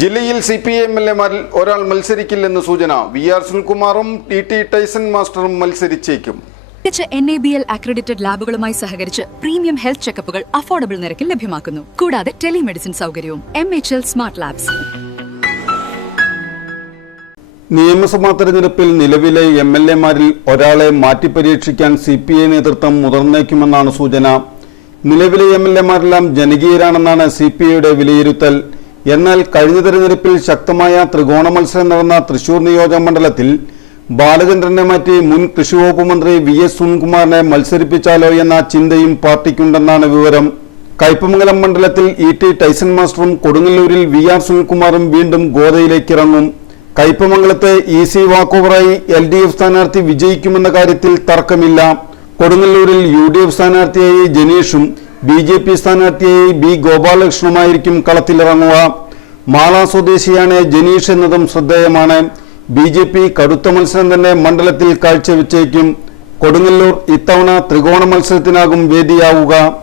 ജില്ലയിൽ CPI MLA-മാരിൽ ഒരാൾ മത്സരിക്കില്ലെന്ന് സൂചന. VR സുനിൽകുമാറും TT ടൈസൺ മാസ്റ്ററും മത്സരിച്ചേക്കും. NABL അക്രഡിറ്റഡ് ലാബുകളുമായി സഹകരിച്ച് പ്രീമിയം ഹെൽത്ത് ചെക്കപ്പുകൾ അഫോർഡബിൾ നിരക്കിൽ ലഭ്യമാക്കുന്നു. കൂടാതെ ടെലിമെഡിസിൻ സൗകര്യവും. MHL smart labs. നിയമസഭാ തെരഞ്ഞെടുപ്പിൽ നിലവിലെ MLA-മാരിൽ ഒരാളെ മാറ്റിപ്പരീക്ഷിക്കാൻ CPI നേതൃത്വം മുതിർന്നേക്കുമെന്നാണ് സൂചന. നിലവിലെ MLA-മാരെല്ലാം ജനകീയരാണെന്നാണ് CPIയുടെ വിലയിരുത്തൽ. എന്നാൽ കഴിഞ്ഞ തെരഞ്ഞെടുപ്പിൽ ശക്തമായ ത്രികോണ മത്സരം നടന്ന തൃശൂർ നിയോജക മണ്ഡലത്തിൽ ബാലചന്ദ്രനെ മാറ്റി മുൻ കൃഷി വകുപ്പ് മന്ത്രി VS സുനിൽകുമാറിനെ മത്സരിപ്പിച്ചാലോ എന്ന ചിന്തയും പാർട്ടിക്കുണ്ടെന്നാണ് വിവരം. കയ്പമംഗലം മണ്ഡലത്തിൽ ET ടൈസൺ മാസ്റ്ററും കൊടുങ്ങല്ലൂരിൽ VR സുനിൽകുമാറും വീണ്ടും ഗോദയിലേക്ക് ഇറങ്ങും. കയ്പമംഗലത്തെ EC വാക്കോവറായി LDF സ്ഥാനാർത്ഥി വിജയിക്കുമെന്ന കാര്യത്തിൽ തർക്കമില്ല. കൊടുങ്ങല്ലൂരിൽ UDF സ്ഥാനാർത്ഥിയായി ജനീഷും BJP സ്ഥാനാർത്ഥിയായി B ഗോപാലകൃഷ്ണനുമായിരിക്കും കളത്തിലിറങ്ങുക. മാള സ്വദേശിയാണ് ജനീഷ് എന്നതും ശ്രദ്ധേയമാണ്. BJP കടുത്ത മത്സരം തന്നെ മണ്ഡലത്തിൽ കാഴ്ചവെച്ചേക്കും. കൊടുങ്ങല്ലൂർ ഇത്തവണ ത്രികോണ മത്സരത്തിനാകും വേദിയാവുക.